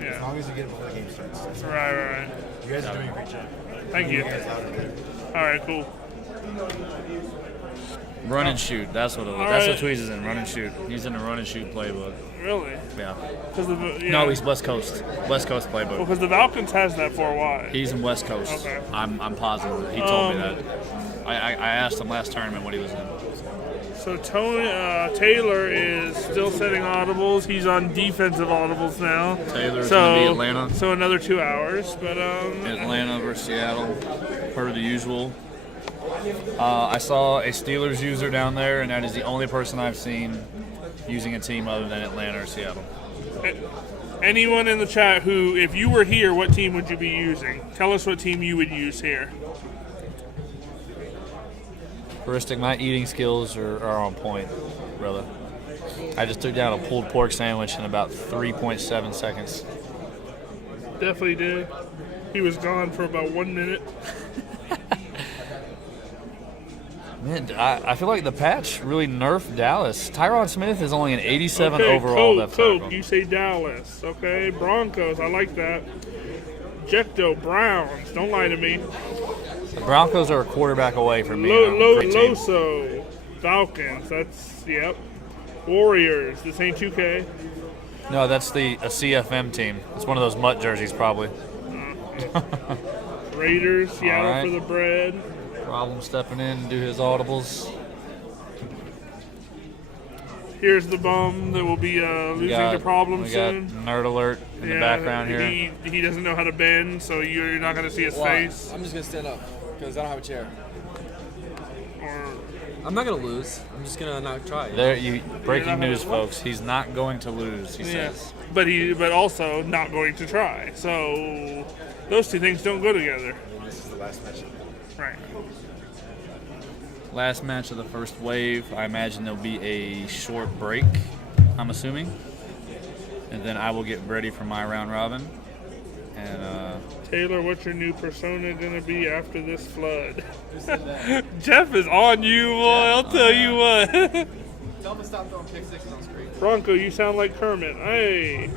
Yeah. As long as you get it before the game starts. That's all. Right. You guys are doing a great job. Thank you. You guys out there. All right, cool. Run and shoot. That's what it was. All That's right. what Tweez is in. Run and shoot. He's in the run and shoot playbook. Really? Yeah. Yeah. No, he's West Coast. West Coast Well, playbook. because the Falcons has that 4Y. He's in West Coast. Okay. I'm positive. He told me that. I asked him last tournament what he was in. So Taylor is still setting audibles. He's on defensive audibles now. Taylor's going to be Atlanta. So another 2 hours, but Atlanta versus Seattle, per the usual. I saw a Steelers user down there, and that is the only person I've seen using a team other than Atlanta or Seattle. anyone in the chat who, if you were here, what team would you be using? Tell us what team you would use here. Heuristic, my eating skills are on point, brother. I just took down a pulled pork sandwich in about 3.7 seconds. Definitely did. He was gone for about 1 minute. Man, I feel like the patch really nerfed Dallas. Tyron Smith is only an 87 overall left Coke, tackle. you say Dallas. Okay, Broncos, I like that. Jecto, Browns, don't lie to me. The Broncos are a quarterback away from being a great team. Loso, Falcons, that's, yep. Warriors, this ain't 2K. No, that's a CFM team. It's one of those mutt jerseys, probably. Raiders, Seattle right. for the bread. Problem stepping in to do his audibles. Here's the bum that will be losing to Problem we soon. got Nerd Alert in the background here. He doesn't know how to bend, so you're not going to see his Well, face. I'm just gonna stand up because I don't have a chair. Or, I'm not gonna lose. I'm just gonna not try. Breaking news, folks. He's not going to lose, he yeah. says. But also not going to try. So those two things don't go together. This is the last match. Right. Last match of the first wave. I imagine there'll be a short break, I'm assuming. And then I will get ready for my round robin. And Taylor, what's your new persona going to be after this flood? Jeff is on you, boy. I'll tell you what. Tell him to stop throwing pick sixes on screen. Bronco, you sound like Kermit. Hey.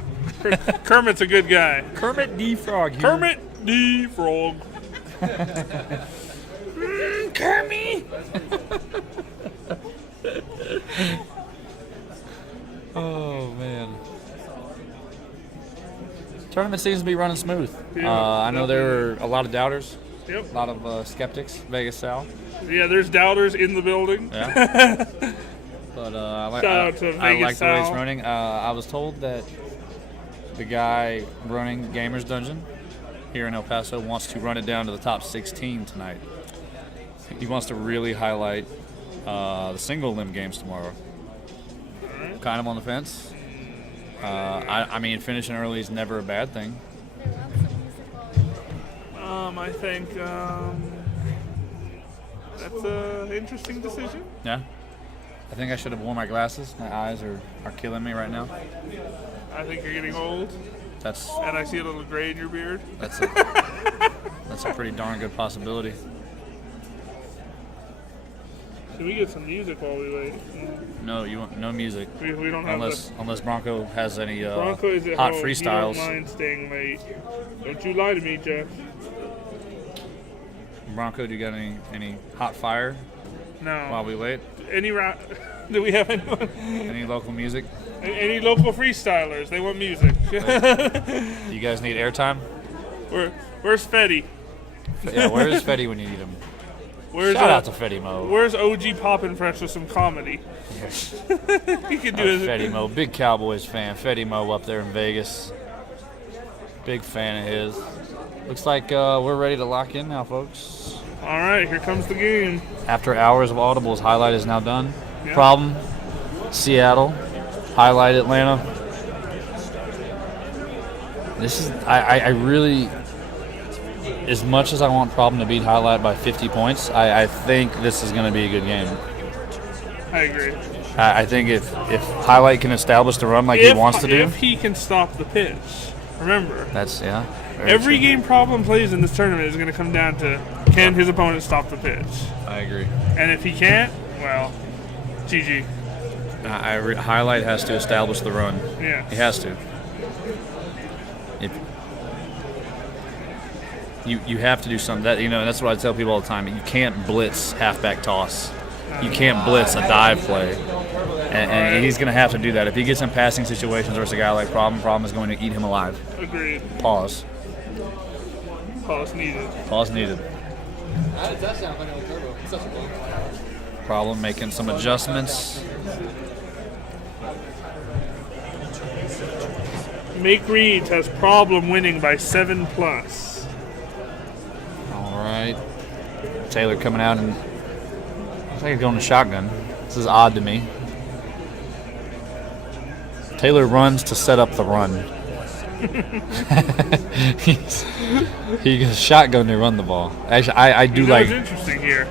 Kermit's a good guy. Kermit D. Frog here. Kermit the Frog. Kermit! Oh, man. Tournament seems to be running smooth. Yeah, I know there were a lot of doubters, Yep. a lot of skeptics, Vegas Sal. Yeah, there's doubters in the building. Yeah. But I like Shout out to I Vegas like the way it's Sal. running. I was told that the guy running Gamers Dungeon here in El Paso wants to run it down to the top 16 tonight. He wants to really highlight the single limb games tomorrow. Kind of on the fence. I mean, finishing early is never a bad thing. I think that's an interesting decision. Yeah. I think I should have worn my glasses. My eyes are killing me right now. I think you're getting old, That's and I see a little gray in your beard. that's a pretty darn good possibility. Can we get some music while we wait? No, you want no music We don't have unless Bronco has any Bronco is at hot home. freestyles. He don't mind staying late. Don't you lie to me, Jeff. Bronco, do you got any hot fire No. while we wait? Any do we have anyone? Any local music? Any local freestylers? They want music. Do you guys need airtime? Where's Fetty? Yeah, where is Fetty when you need him? Where's Shout out to Fetty Mo. Where's OG Poppin' Fresh with some comedy? He could do his. Fetty Mo, big Cowboys fan. Fetty Mo up there in Vegas. Big fan of his. Looks like we're ready to lock in now, folks. All right, here comes the game. After hours of audibles, highlight is now done. Yeah. Problem, Seattle. Highlight, Atlanta. This is, I really, as much as I want Problem to beat Highlight by 50 points, I think this is going to be a good game. I agree. I think if Highlight can establish the run like he wants to do, If he can stop the pitch. Remember, that's, yeah. every true. game Problem plays in this tournament is going to come down to can his opponent stop the pitch. I agree. And if he can't, well, GG. Highlight has to establish the run. Yeah. He has to. if you have to do something that that's what I tell people all the time. You can't blitz halfback toss. You can't blitz a dive play, and he's going to have to do that. If he gets in passing situations versus a guy like Problem is going to eat him alive. Agreed. Pause. Pause needed. Pause needed. I had a touchdown playing with Turbo. It's such a bump. Problem making some adjustments. Make Reeds has problem winning by 7+. All right. Taylor coming out and looks like he's going to shotgun. This is odd to me. Taylor runs to set up the run. he goes shotgun to run the ball. Actually, I do like. What's interesting here?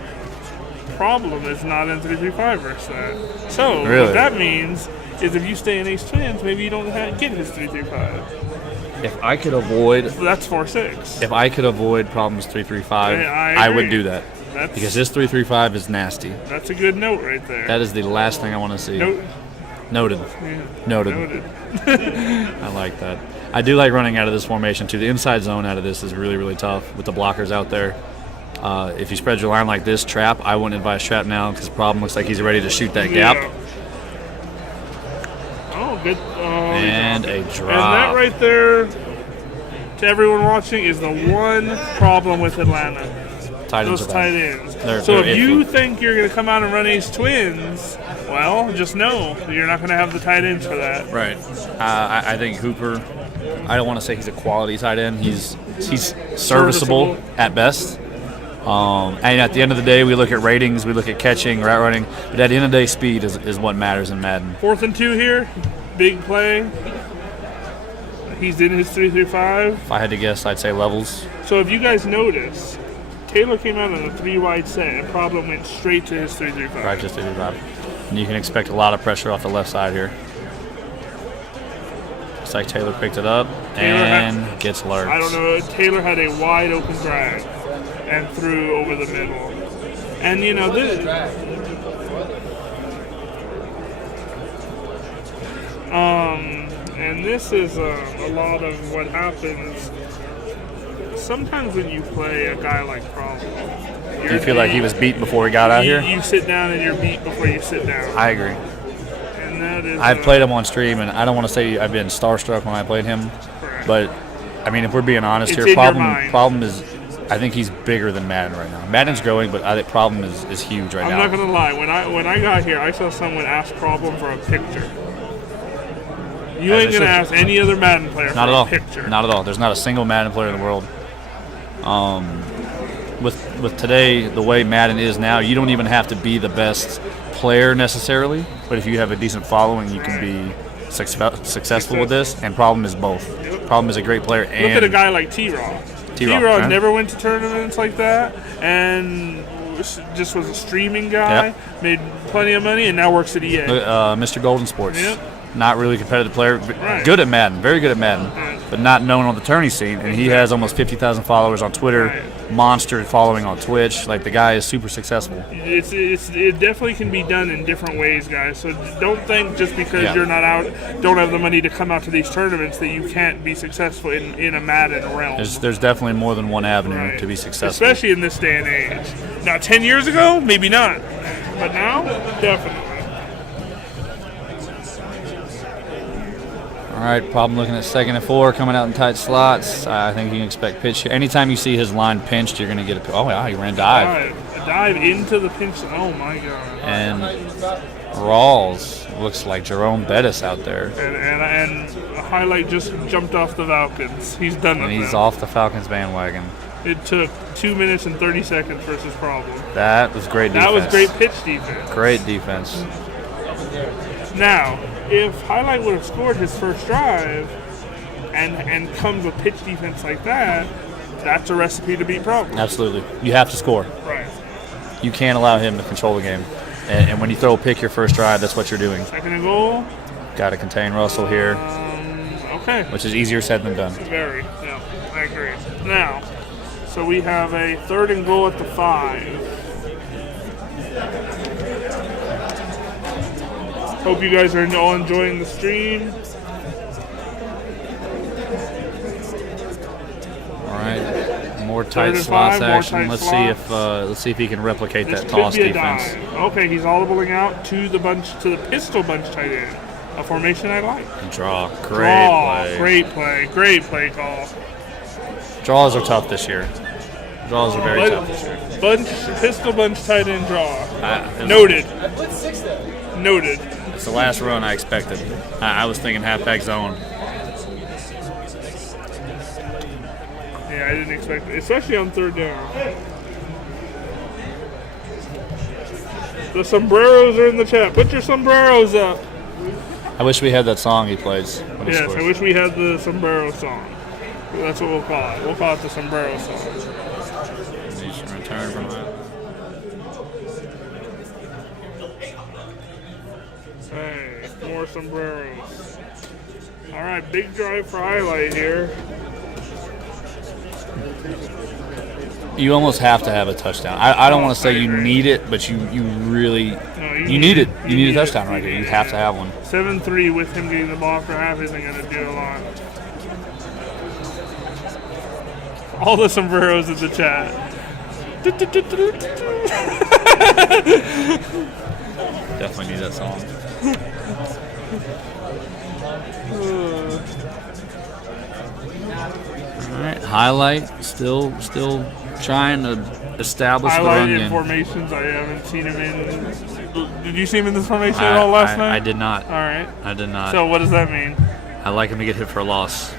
Problem is not in 3-3-5 versus that. So Really? what that means is if you stay in Ace Twins, maybe you don't get his 3-3-5. If I could avoid, So that's 4-6. if I could avoid Problem's 3-3-5, I I would agree. do that That's because this 3-3-5 is nasty. that's a good note right there. That is the last thing I want to see. Note. Noted. Yeah. Noted. Noted. I like that. I do like running out of this formation too. The inside zone out of this is really, really tough with the blockers out there. If you spread your line like this, trap, I wouldn't advise trap now because Problem looks like he's ready to shoot that gap. Yeah. Oh, good. Oh, And he a dropped it. drop. And that right there, to everyone watching, is the one problem with Atlanta. Tight ends Those are tight bad. ends. They're So if iffy. you think you're going to come out and run Ace Twins, well, just know that you're not going to have the tight ends for that. Right. I think Hooper, I don't want to say he's a quality tight end. He's serviceable at best. And at the end of the day, we look at ratings, we look at catching, route running. But at the end of the day, speed is what matters in Madden. 4th and 2 here. Big play. He's in his 3-3-5. If I had to guess, I'd say levels. So if you guys notice, Taylor came out on a 3-wide set and Problem went straight to his 3-3-5. Right, just 85. And you can expect a lot of pressure off the left side here. Looks like Taylor picked it up and gets lurked. I don't know. Taylor had a wide open drag and threw over the middle. And this, and this is a lot of what happens. Sometimes when you play a guy like Problem, Do you feel like he was beat before he got out here? You sit down and you're beat before you sit down. I agree. And that is. I've played him on stream, and I don't want to say I've been starstruck when I played him, Correct. but I mean, if we're being honest It's here, in your mind. Problem is, I think he's bigger than Madden right now. Madden's growing, but I think Problem is huge right I'm now. not gonna lie. When I got here, I saw someone ask Problem for a picture. You As ain't they gonna should. ask any other Madden player Not for at all. a picture. Not at all. There's not a single Madden player in the world. With today, the way Madden is now, you don't even have to be the best player necessarily, but if you have a decent following, you can be successful with this. And Problem is both. Problem is a great player, Look and at a guy like T-Raw. T-Raw, T-Raw huh? never went to tournaments like that, and just was a streaming guy. Yep. Made plenty of money, and now works at EA. Mr. Golden Sports. Yep. Not really a competitive player. Right. Good at Madden. Very good at Madden. Right. But not known on the tourney scene. And he has almost 50,000 followers on Twitter. Right. Monster following on Twitch. Like, the guy is super successful. It definitely can be done in different ways, guys. So don't think just because Yeah. you're not out, don't have the money to come out to these tournaments that you can't be successful in a Madden realm. There's definitely more than one avenue Right. to be successful. Especially in this day and age. Now, 10 years ago, maybe not. But now, definitely. All right, Problem looking at 2nd and 4, coming out in tight slots. I think you can expect pitch. Anytime you see his line pinched, you're going to get a. Oh, yeah, he ran dive. A dive into the pinch. Oh, my God. And Rawls looks like Jerome Bettis out there. And a highlight just jumped off the Falcons. He's done with And he's them. off the Falcons bandwagon. It took 2 minutes and 30 seconds versus Problem. That was great defense. That was great pitch defense. Great defense. Now, if Highlight would have scored his first drive and comes with pitch defense like that, that's a recipe to beat Problem. Absolutely. You have to score. Right. You can't allow him to control the game. And when you throw a pick your first drive, that's what you're doing. 2nd and goal. Got to contain Russell here, Okay. which is easier said than done. Very. Yeah, I agree. Now, so we have a 3rd and goal at the 5. Hope you guys are all enjoying the stream. More Third tight and slots 5, more action. tight Let's see if he can replicate This that could toss be a defense. dive. Okay, he's audibling out to the pistol bunch tight end. A formation I like. Draw. Great play. Great play call. Draws are tough this year. Draws are very tough this year. Pistol bunch tight end draw. It was- Noted. I put 6 there. Noted. It's the last run I expected. I was thinking halfback zone. Yeah, I didn't expect it, especially on third down. The sombreros are in the chat. Put your sombreros up. I wish we had that song he plays when he Yes, scores. I wish we had the sombrero song. That's what we'll call it. We'll call it the sombrero song. He's returned from that. Hey, more sombreros. All right, big drive for highlight here. You almost have to have a touchdown. I don't want to say you need it, but you really you need it. You need a touchdown right here. You have to have one. 7-3 with him getting the ball for half isn't going to do a lot. All the sombreros in the chat. Definitely need that song. All right, highlight still trying to establish the run Highlighted game. formations. I haven't seen him in. Did you see him in this formation at all last night? I did not. All right. I did not. So what does that mean? I like him to get hit for a loss.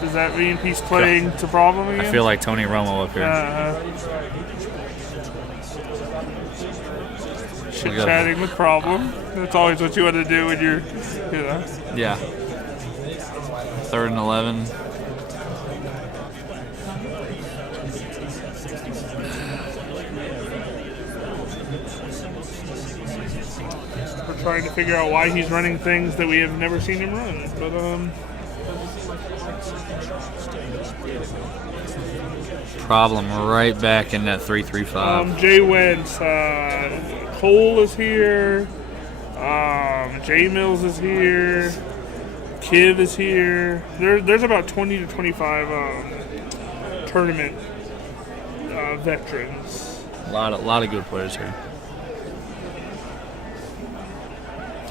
Does that mean he's playing to problem again? I feel like Tony Romo up here. Chit-chatting with problem. That's always what you want to do when you're, you know. Yeah. 3rd and 11. We're trying to figure out why he's running things that we have never seen him run. But Problem right back in that 3-3-5. Jay Wentz, Cole is here. Jay Mills is here. Kiv is here. There's about 20 to 25 tournament veterans. A lot of good players here.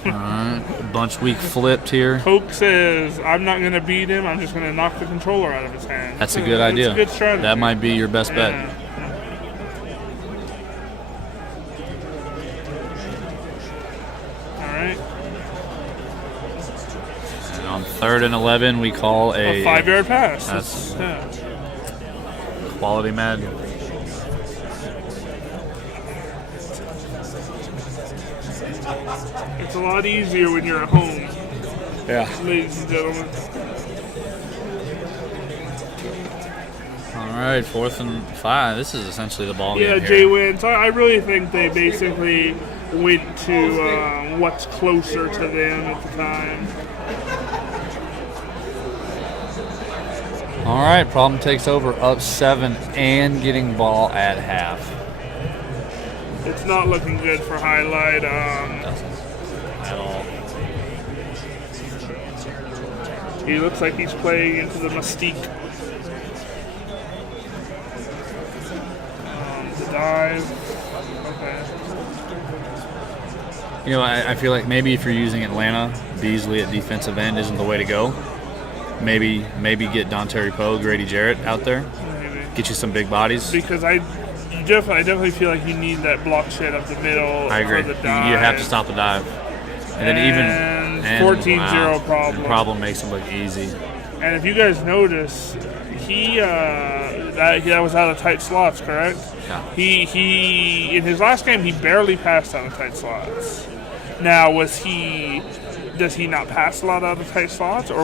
All right, bunch week flipped here. Coke says, I'm not going to beat him. I'm just going to knock the controller out of his hand. That's a good idea. That's a good strategy. That might be your best bet. Yeah. All right. And on 3rd and 11, we call A 5-yard pass. That's- Yeah. quality Madden. It's a lot easier when you're at home, Yeah. ladies and gentlemen. All right, 4th and 5. This is essentially the ball Yeah, game Jay here. Wentz. I really think they basically went to what's closer to them at the time. All right, problem takes over, up 7 and getting ball at half. It's not looking good for highlight. Doesn't at all. He looks like he's playing into the mystique. The dive. Okay. You know, I feel like maybe if you're using Atlanta, Beasley at defensive end isn't the way to go. Maybe get Don Terry Poe, Grady Jarrett out there, Maybe. get you some big bodies. Because I definitely feel like you need that block shed up the middle I agree. for the You dive. have to stop the dive. And then And even 14-0 problem. The problem makes it look easy. And if you guys notice, he that was out of tight slots, correct? Yeah. He in his last game he barely passed out of tight slots. Now does he not pass a lot out of tight slots, or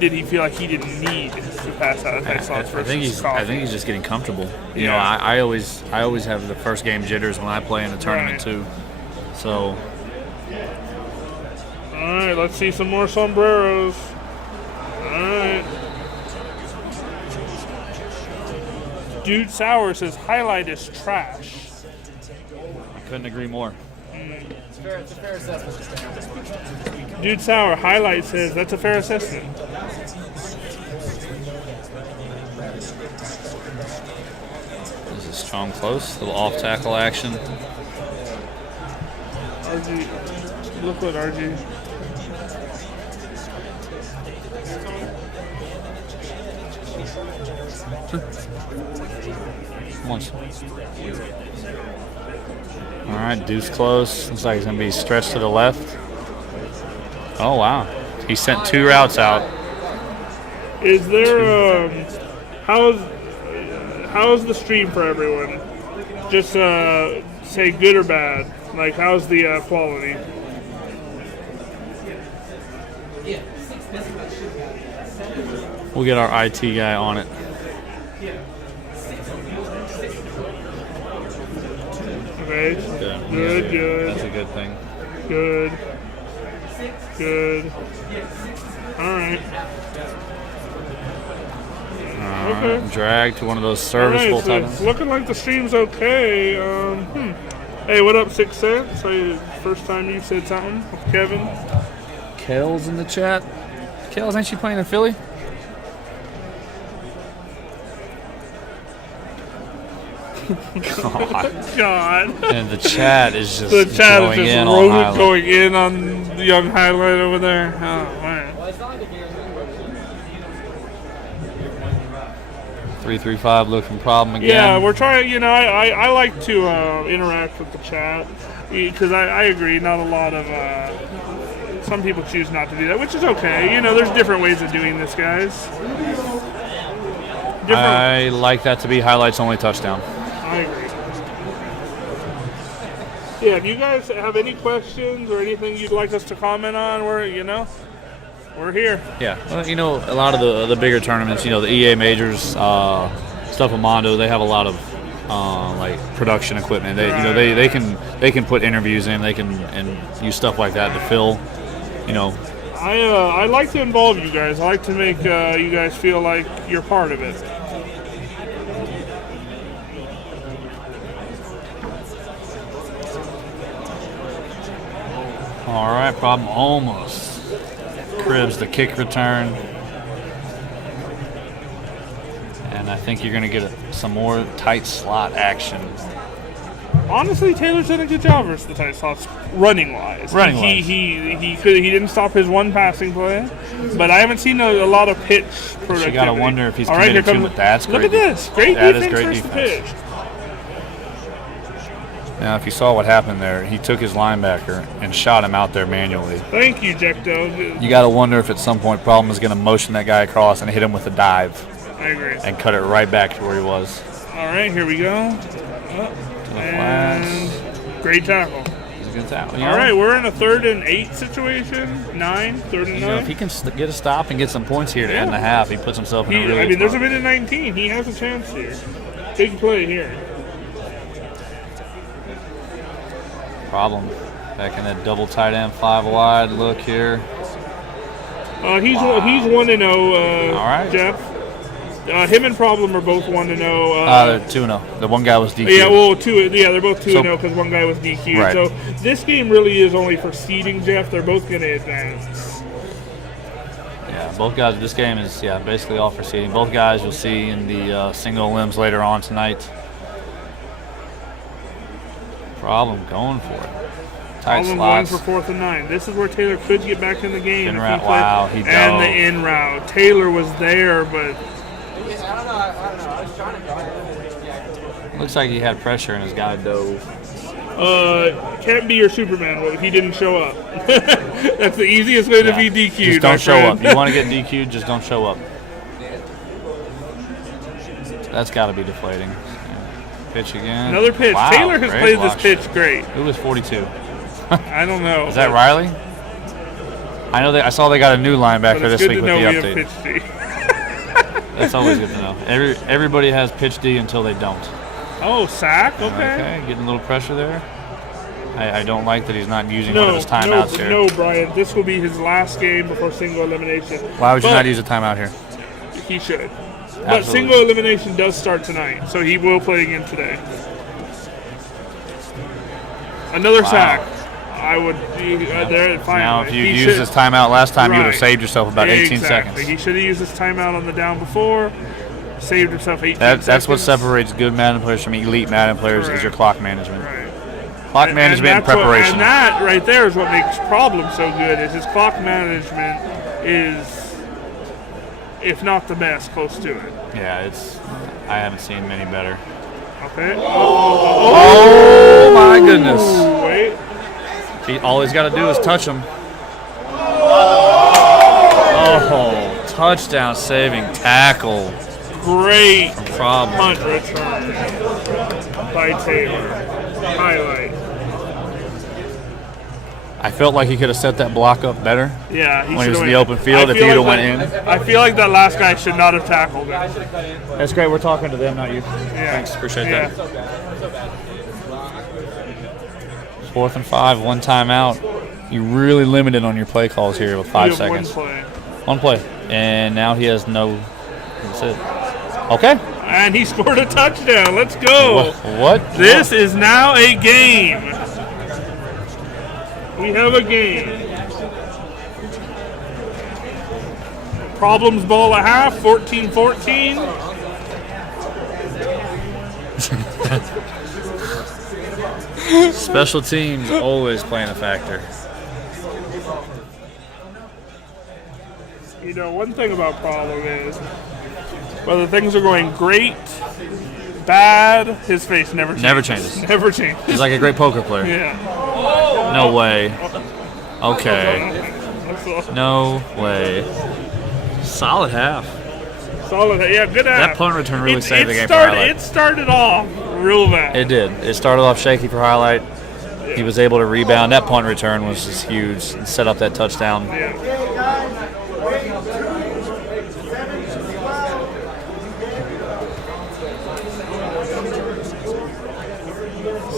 did he feel like he didn't need to pass out of tight slots? I think he's just getting comfortable. You know, Yeah. I always have the first game jitters when I play in a tournament Right. too. So All right, let's see some more sombreros. All right. Dude Sour says highlight is trash. I couldn't agree more. It's a fair assessment. Dude Sour highlight says that's a fair assessment. This is strong close. Little off tackle action. RG, look what RG. Once. All right, deuce close. Looks like he's going to be stretched to the left. Oh, wow. He sent 2 routes out. Is there how's the stream for everyone? Just say good or bad. Like how's the quality? We'll get our IT guy on it. Okay. Good. That's a good thing. Good. All right. Okay. Drag to one of those All serviceable right, so tight it's ends. looking like the stream's okay. Hey, what up, 6 Cents? First time you said something, Kevin. Kale's in the chat. Kale's, ain't she playing in Philly? God. And the chat is just The chat going is just in on highlight. going in on the young highlight over there. Oh, man. 335 looking problem again. Yeah, we're trying, I like to interact with the chat because I agree, not a lot of, some people choose not to do that, which is okay. There's different ways of doing this, guys. I like that to be highlights only touchdown. I agree. Yeah, if you guys have any questions or anything you'd like us to comment on, we're here. Yeah, well, a lot of the bigger tournaments, the EA majors, stuff with Mondo, they have a lot of like production equipment. They can put interviews in, they can and use stuff like that to fill, I like to involve you guys. I like to make you guys feel like you're part of it. All right, problem almost. Cribs the kick return. And I think you're going to get some more tight slot action. Honestly, Taylor's done a good job versus the tight slots, running wise. He didn't stop his one passing play, but I haven't seen a lot of pitch productivity. You got to wonder if he's All right, committed here to comes, it. That's great. Look at this, great That defense is great versus the defense. pitch. Now, if you saw what happened there, he took his linebacker and shot him out there manually. Thank you, Jecto. You got to wonder if at some point Problem is going to motion that guy across and hit him with a dive I agree. and cut it right back to where he was. All right, here we go. And great tackle. He's a good tackle. All right, we're in a 3rd and 8 situation. 3rd and 9. If he can get a stop and get some points here to end the half, he puts himself in a really good there's a spot. minute 19. He has a chance here. Big play here. Problem. Back in that double tight end 5 wide look here. He's 1-0. All right. Jeff. Him and Problem are both 1-0. They're 2-0. The one guy was DQ. Yeah, well, they're both 2-0 So- because one guy was DQ. Right. So this game really is only for seeding, Jeff. They're both going to advance. Yeah, both guys. This game is basically all for seeding. Both guys you'll see in the single limbs later on tonight. Problem going for it. Tight Problem going slots. for 4th and 9. This is where Taylor could get back in the game. In if route. he played. Wow, he And dove. the in route. Taylor was there, but I don't know. I was trying to guard it. Looks like he had pressure and his guy dove. can't be your Superman if he didn't show up. That's the easiest way to be DQ'd. Just my don't show friend. up. You want to get DQ'd, just don't show up. That's got to be deflating. Pitch again. Another pitch. Wow, Taylor has great played block. this pitch great. Who was 42? I don't know. Is that Riley? I know. I saw they got a new But linebacker it's this good week to with know the we have update. pitch D. That's always good to know. Everybody has pitch D until they don't. Oh, sack. Okay. Okay, getting a little pressure there. I don't like that he's not using one of his timeouts here. No, Brian. This will be his last game before single elimination. Why would you But not use a timeout here? He should. But Absolutely. single elimination does start tonight, so he will play again today. Another sack. I would be there. Finally. Now, if you He used should- this timeout last time, you would have Right. saved yourself about 18 Exactly. seconds. He should have used his timeout on the down before. saved himself 18 That's what seconds. separates good Madden players from elite Madden players is your clock management. Right. Clock management and that's preparation. and that right there is what makes Problem so good. Is his clock management is, if not the best, close to it. Yeah, I haven't seen many better. Okay. Oh my goodness. Oh, wait. All he's got to do is touch him. Oh, touchdown saving tackle. Great Problem. punt return by Taylor. Highlight. I felt like he could have set that block up better. Yeah, When he was in should've the open field, I if feel he would've like went that- I feel like that last guy should not have tackled him. That's great. We're talking to them, not you. Yeah. Thanks. Appreciate Yeah. that. 4th and 5, one timeout. You really limited on your play calls here with 5 You have seconds. One play. One play. And now he has no. That's it. Okay. And he scored a touchdown. Let's go. What? This is now a game. We have a game. Problems ball a half, 14-14. Special teams always playing a factor. You know, one thing about Problem is, whether things are going great, bad, his face never changes. Never changes. Never changes. He's like a great poker player. Yeah. No way. Okay. That's all. No way. Solid half. Solid. Yeah, good half. That punt return really saved the game for started, highlight. It started off real bad. It did. It started off shaky for highlight. He was able to rebound. That punt return was just huge and set up that touchdown. Yeah.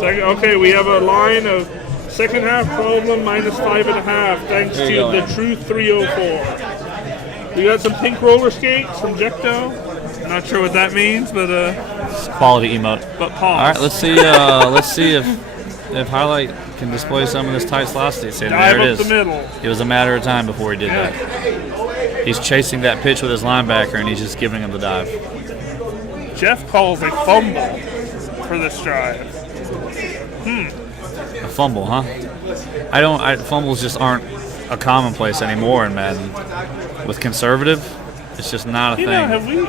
Okay, we have a line of second half Problem -5.5 thanks There to you go. the True 304. We got some pink roller skates from Jecto. Not sure what that means, but Quality emote. pause. All right, let's see. Let's see if highlight can display some of this tight slot. See, Dive there it up is. the middle. It was a matter of time before he did that. He's chasing that pitch with his linebacker, and he's just giving him the dive. Jeff calls a fumble for this drive. A fumble, huh? Fumbles just aren't a commonplace anymore in Madden. With conservative, it's just not a You know, thing. have we?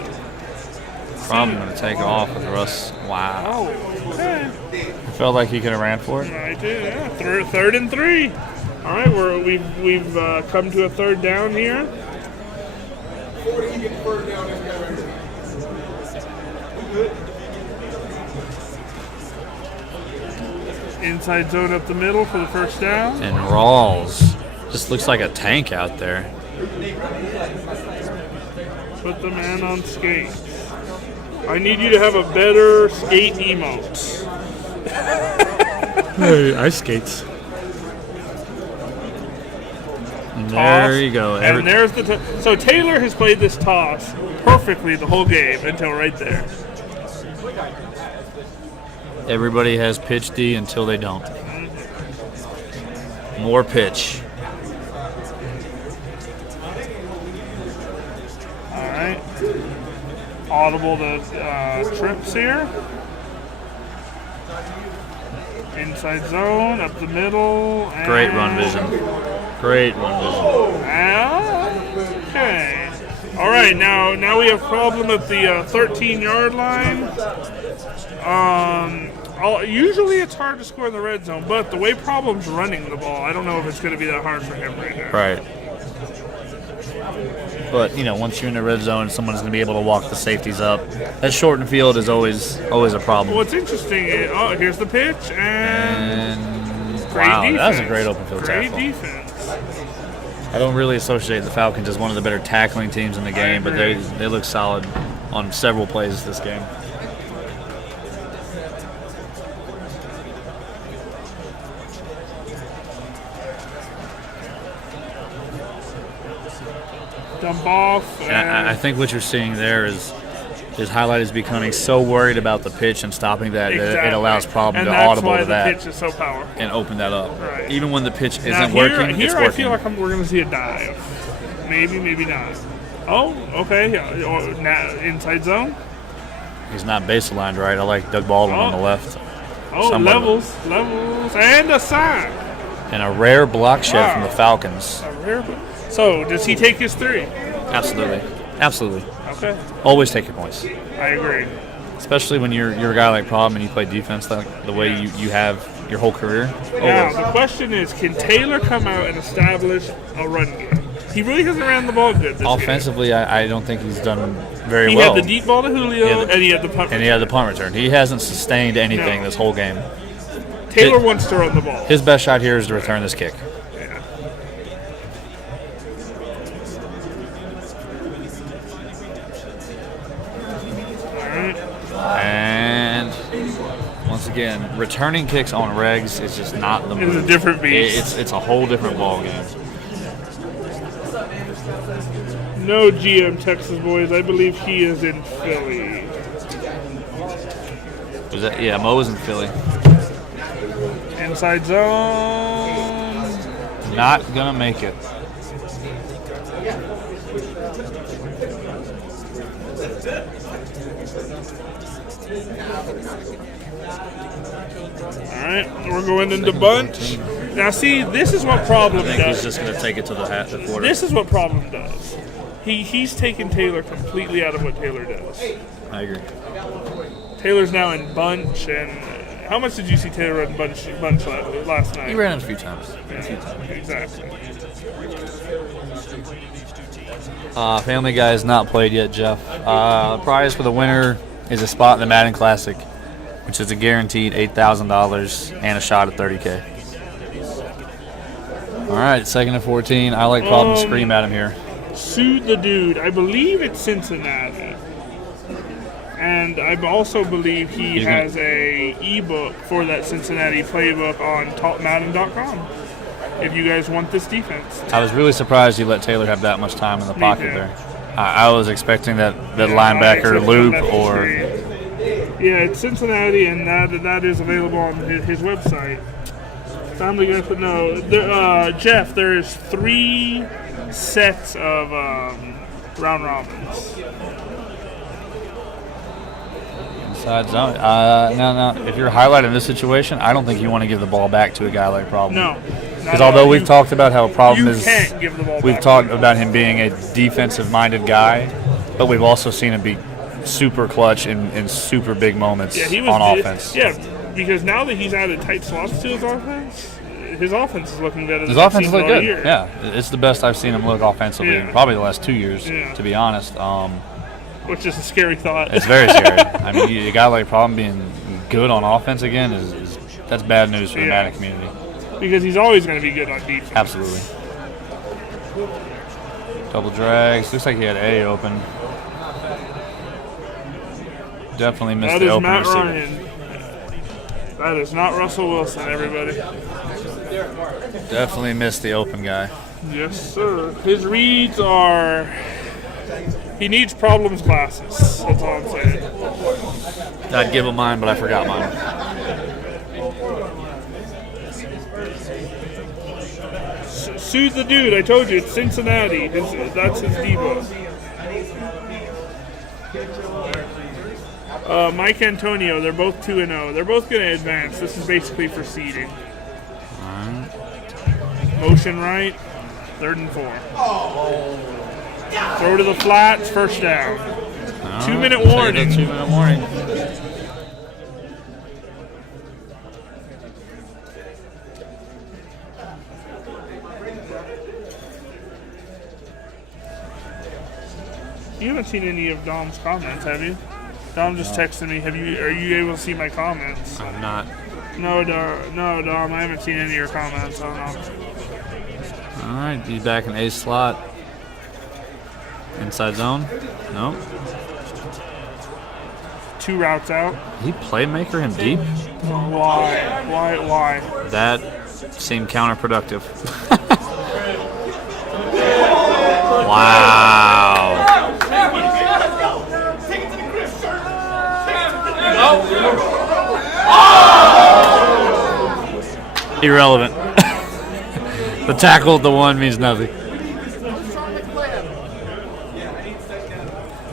Problem going to take off with Russ. Wow. Oh, okay. I felt like he could have ran for it. I did. Yeah, third and 3. All right, we've come to a third down here. Inside zone up the middle for the first down. And Rawls just looks like a tank out there. Put the man on skates. I need you to have a better skate emote. Hey, ice skates. And there Toss. you go. And there's the so Taylor has played this toss perfectly the whole game until right there. Everybody has pitch D until they don't. More pitch. All right. Audible to trips here. Inside zone, up the middle. And Great run vision. Great run vision. Okay. All right, now we have problem at the 13-yard line. Usually it's hard to score in the red zone, but the way Problem's running the ball, I don't know if it's going to be that hard for him right now. Right. But, once you're in the red zone, someone's going to be able to walk the safeties up. That shortened field is always a problem. What's interesting is, here's the pitch, and great Wow, defense. that was a great open field Great tackle. defense. I don't really associate the Falcons as one of the better tackling teams in the game, but they look solid on several plays this game. Dump off. And I think what you're seeing there is highlight is becoming so worried about the pitch and stopping that exactly. it allows problem and to that's audible why to the that pitch is so powerful. and open that up. Right. Even when the pitch isn't Now working, here it's I working. feel like we're going to see a dive. Maybe not. Oh, okay. Inside zone. He's not base aligned right. I like Doug Baldwin on the left. Oh, Somewhat levels, and a sack. And a rare block shed Wow. from the Falcons. So, does he take his 3? Absolutely. Absolutely. Okay, Always take your points. I agree. Especially when you're a guy like Problem and you play defense like the way you have your whole career. Now, Always. the question is, can Taylor come out and establish a run game? He really hasn't ran the ball good this Offensively, I don't think he's done very game. He well. had the deep ball to Julio, Yeah, and he had the punt. And he had the punt return. He hasn't sustained anything No. this whole game. Taylor wants to run the ball. His best shot here is to return this kick. Yeah. All right. And once again, returning kicks on regs is just not the It's move. a different beast. It's a whole different ball game. No GM Texas boys. I believe he is in Philly. Was that? Yeah, Mo was in Philly. Inside zone. Not gonna make it. All right, we're going into bunch. Now, see, this is what problem I think he's does. just gonna take it to the quarter. This is what problem does. He's taken Taylor completely out of what Taylor does. I agree. Taylor's now in bunch, and how much did you see Taylor run bunch last night? He ran it a few times. Exactly. Family Guy has not played yet, Jeff. Prize for the winner is a spot in the Madden Classic, which is a guaranteed $8,000 and a shot at $30K. All right, 2nd and 14. I like Problem to scream at him here. Sued the dude. I believe it's Cincinnati. And I also believe he He's gonna- has a ebook for that Cincinnati playbook on TalkMadden.com. If you guys want this defense. I was really surprised you let Taylor have that much time in the pocket too. there. I was expecting that I linebacker accept loop that or free. Yeah, it's Cincinnati, and that is available on his website. Family Guy, but no, Jeff. There's 3 sets of round robins. inside zone. No. If you're highlighting this situation, I don't think you want to give the ball back to a guy like Problem. No, Because although we've talked about how Problem you is, can't give the ball we've back. talked about him being a defensive-minded guy, but we've also seen him be super clutch in super big moments Yeah, he was on offense. Yeah, because now that he's added tight slots to his offense is looking better. His than I've offense seen looked all good. year. Yeah, it's the best I've seen him look offensively in Yeah. probably the last 2 years, Yeah. to be honest. Which is a scary thought. It's very scary. I mean, a guy like Problem being good on offense again is that's bad news for the Yeah. Madden community. Because he's always going to be good on defense. Absolutely. Double drags. Looks like he had A open. Definitely missed That the is open Matt receiver. Ryan. That is not Russell Wilson, everybody. Definitely missed the open guy. Yes, sir. His reads are. He needs problems glasses. That's all I'm saying. I'd give him mine, but I forgot mine. Sued the dude. I told you, it's Cincinnati. That's his Debo. Mike Antonio, they're both 2-0. They're both going to advance. This is basically for seeding. Motion right, 3rd and 4. Throw to the flats, first down. 2-minute warning. 2-minute warning. You haven't seen any of Dom's comments, have you? Dom just texted me. Are you able to see my comments? I'm not. No, Dom. I haven't seen any of your comments. I don't know. All right, he's back in A slot. Inside zone? No. 2 routes out. Did he playmaker him deep? Why? That seemed counterproductive. Wow. Irrelevant. The tackle at the 1 means nothing.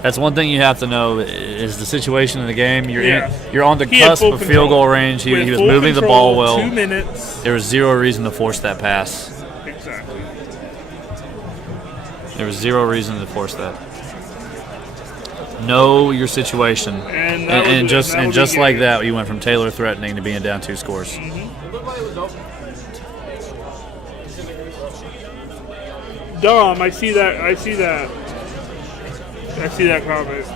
That's one thing you have to know is the situation in the game. Yeah. You're on the He had cusp full of control. field goal range. He With was full moving the control, ball well. 2 minutes. There was zero reason to force that pass. Exactly. There was zero reason to force that. Know your situation, And that was it. just That was just the like game. that, you went from Taylor threatening to being down 2 scores. Dom, I see that comment.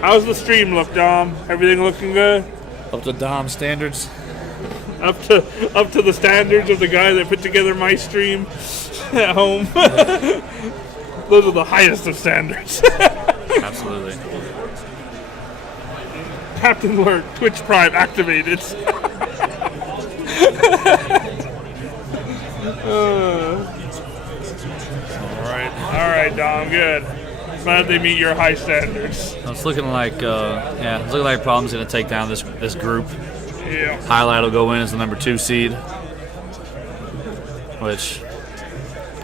How's the stream look, Dom? Everything looking good? Up to Dom standards. Up to the standards of the guy that put together my stream at home. Those are the highest of standards. Absolutely. Captain Alert, Twitch Prime activated. All right, Dom, good. Glad they meet your high standards. It's looking like it's looking like Problem's going to take down this group. Yeah. Highlight will go in as the number 2 seed, which,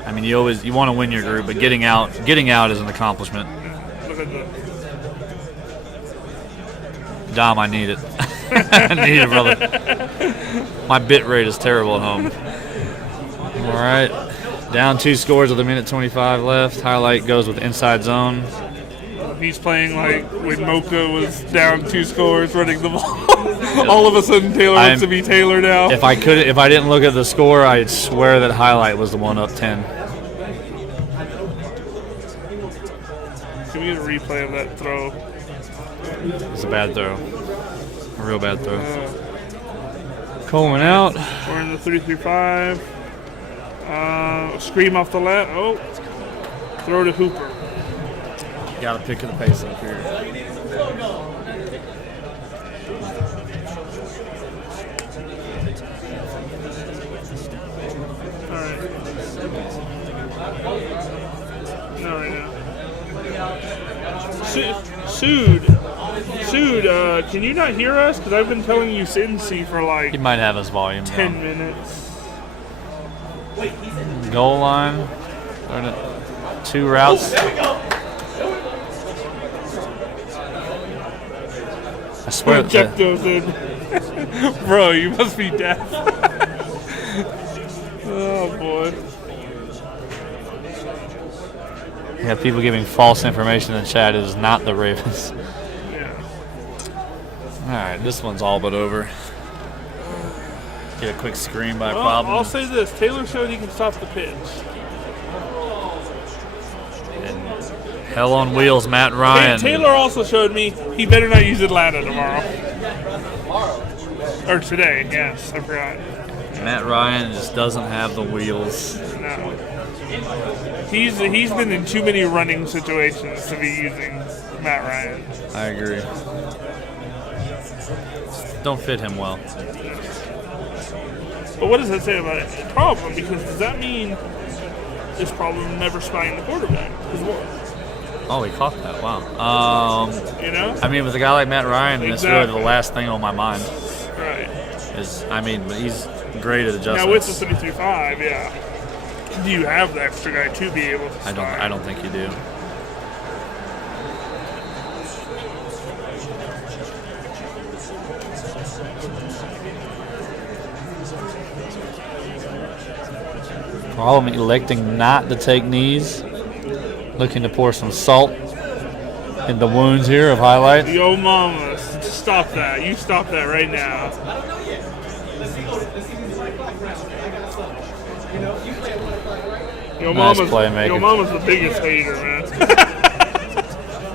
I mean, you want to win your group, but getting out is an accomplishment. Look at the. Dom, I need it. I need it, brother. My bit rate is terrible at home. All right, down 2 scores with 1:25 left. Highlight goes with inside zone. He's playing like when Mocha was down 2 scores, running the ball. All of a sudden, Taylor wants to be Taylor now. If I didn't look at the score, I'd swear that Highlight was the one up 10. Can we get a replay of that throw? It's a bad throw. A real bad throw. Coleman out. We're in the 3-3-5. Scream off the left. Oh, throw to Hooper. Got to pick the pace up here. All right. Not right now. Sued, can you not hear us? Because I've been telling you Cincy for like He might have his volume 10 down. minutes. Goal line. 2 routes. I swear Jeff that goes in. Bro, you must be deaf. Oh boy. you have people giving false information in the chat. It is not the Ravens. Yeah. All right, this one's all but over. Get a quick screen by Well, Problem. I'll say this: Taylor showed he can stop the pitch. And hell on wheels, Matt Ryan. Taylor also showed me he better not use Atlanta tomorrow. Or today, yes, I forgot. Matt Ryan just doesn't have the wheels. No. He's been in too many running situations to be using Matt Ryan. I agree. Don't fit him well. But what does that say about it? Problem, because does that mean this problem never spying the quarterback? 'Cause what? Oh, he caught that. Wow. You know? I mean, with a guy like Matt Ryan, that's really Exactly. the last thing on my mind. Right. But he's great at adjustments. Now with the 3-3-5, yeah. Do you have the extra guy to be able to spy? I don't think you do. Problem electing not to take knees. Looking to pour some salt in the wounds here of Highlight. Yo, mama, stop that. You stop that right now. Yo, Nice mama's, playmaking. Yo, mama's the biggest hater, man.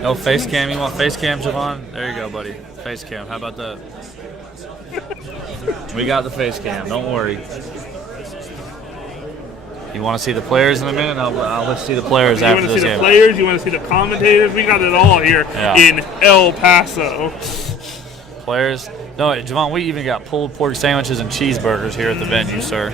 No face cam. You want face cam, Javon? There you go, buddy. Face cam. How about that? We got the face cam. Don't worry. You want to see the players in a minute? I'll let you see the players You after want to this see the game. players? You want to see the commentators? We got it all here Yeah. in El Paso. Players? No, Javon, we even got pulled pork sandwiches and cheeseburgers here at the venue, sir.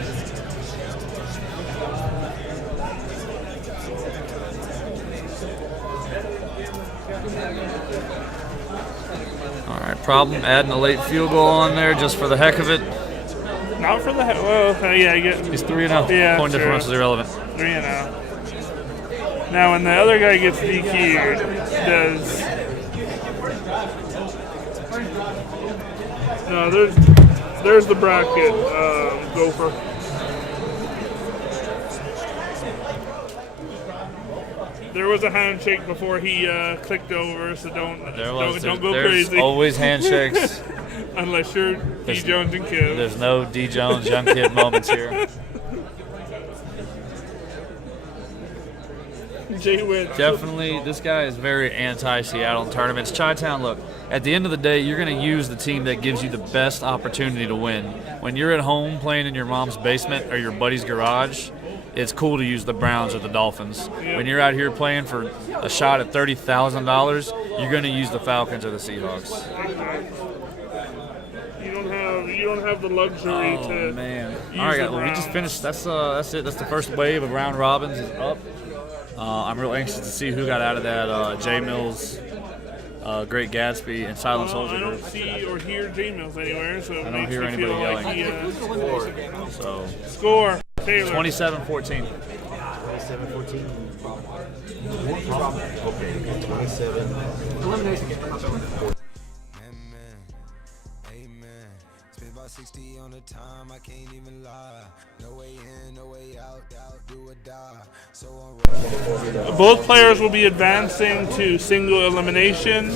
All right, Problem adding a late field goal on there just for the heck of it. Not for the well, yeah, I get He's 3-0. Yeah, Point true. differential is irrelevant. 3-0. Now, when the other guy gets DQ'd, does no? There's the bracket, Gopher. There was a handshake before he clicked over, so don't go there's crazy. Always handshakes. Unless you're D. Jones and Kiv. There's no D. Jones, Young Kid moments here. Jay Witt. Definitely, this guy is very anti-Seattle in tournaments. Chi-Town, look, at the end of the day, you're going to use the team that gives you the best opportunity to win. When you're at home playing in your mom's basement or your buddy's garage, it's cool to use the Browns or the Dolphins. Yep. When you're out here playing for a shot at $30,000, you're going to use the Falcons or the Seahawks. You don't have the luxury to. Oh, man. use All right, the well, we just Browns. finished. That's it. That's the first wave of round robins is up. I'm real anxious to see who got out of that J Mills, Great Gatsby, and Silent Well, Soldier I don't group. see or hear J Mills anywhere, so it don't makes hear me feel anybody like yelling. he So score. Taylor. 27-14. 27-14. Okay, 27. Elimination. Amen. Spent about 60 on the time, I can't even lie. No way in, no way out, do or die. So I'm Both players will be advancing to single elimination.